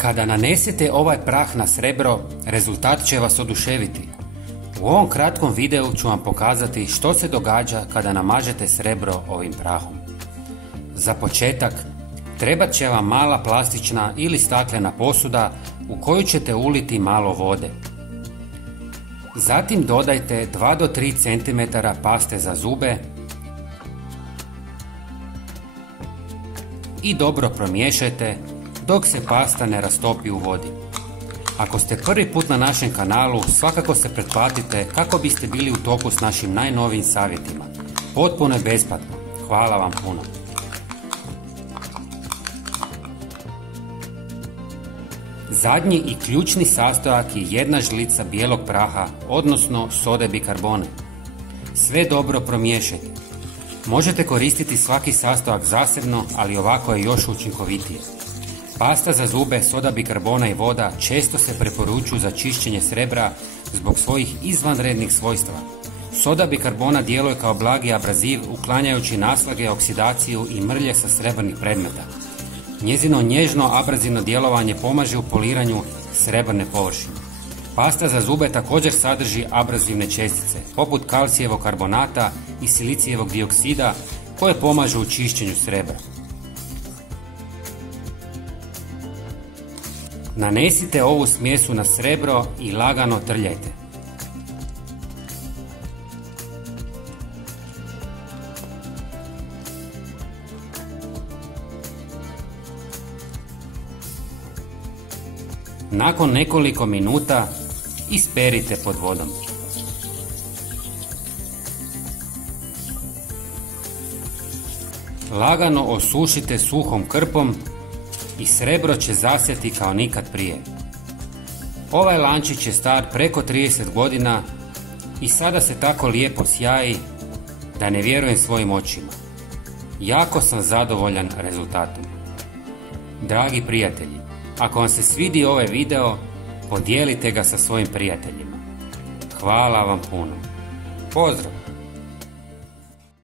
Kada nanesete ovaj prah na srebro, rezultat će vas oduševiti. U ovom kratkom videu ću vam pokazati što se događa kada namažete srebro ovim prahom. Za početak, trebat će vam mala plastična ili staklena posuda u koju ćete uliti malo vode. Zatim dodajte 2 do 3 cm paste za zube i dobro promiješajte dok se pasta ne rastopi u vodi. Ako ste prvi put na našem kanalu, svakako se pretplatite kako biste bili u toku s našim najnovijim savjetima. Potpuno je besplatno. Hvala vam puno. Zadnji i ključni sastojak je 1 žlica bijelog praha, odnosno sode bikarbone. Sve dobro promiješajte. Možete koristiti svaki sastojak zasebno, ali ovako je još učinkovitije. Pasta za zube, soda bikarbona i voda često se preporučuju za čišćenje srebra zbog svojih izvanrednih svojstava. Soda bikarbona djeluje kao blagi abraziv, uklanjajući naslage, oksidaciju i mrlje sa srebrnih predmeta. Njezino nježno abrazivno djelovanje pomaže u poliranju srebrne površine. Pasta za zube također sadrži abrazivne čestice, poput kalcijevog karbonata i silicijevog dioksida, koje pomažu u čišćenju srebra. Nanesite ovu smjesu na srebro i lagano trljajte. Nakon nekoliko minuta isperite pod vodom. Lagano osušite suhom krpom i srebro će zasjati kao nikad prije. Ovaj lančić je star preko 30 godina i sada se tako lijepo sjaji da ne vjerujem svojim očima. Jako sam zadovoljan rezultatom. Dragi prijatelji, ako vam se svidi ovaj video, podijelite ga sa svojim prijateljima. Hvala vam puno. Pozdrav!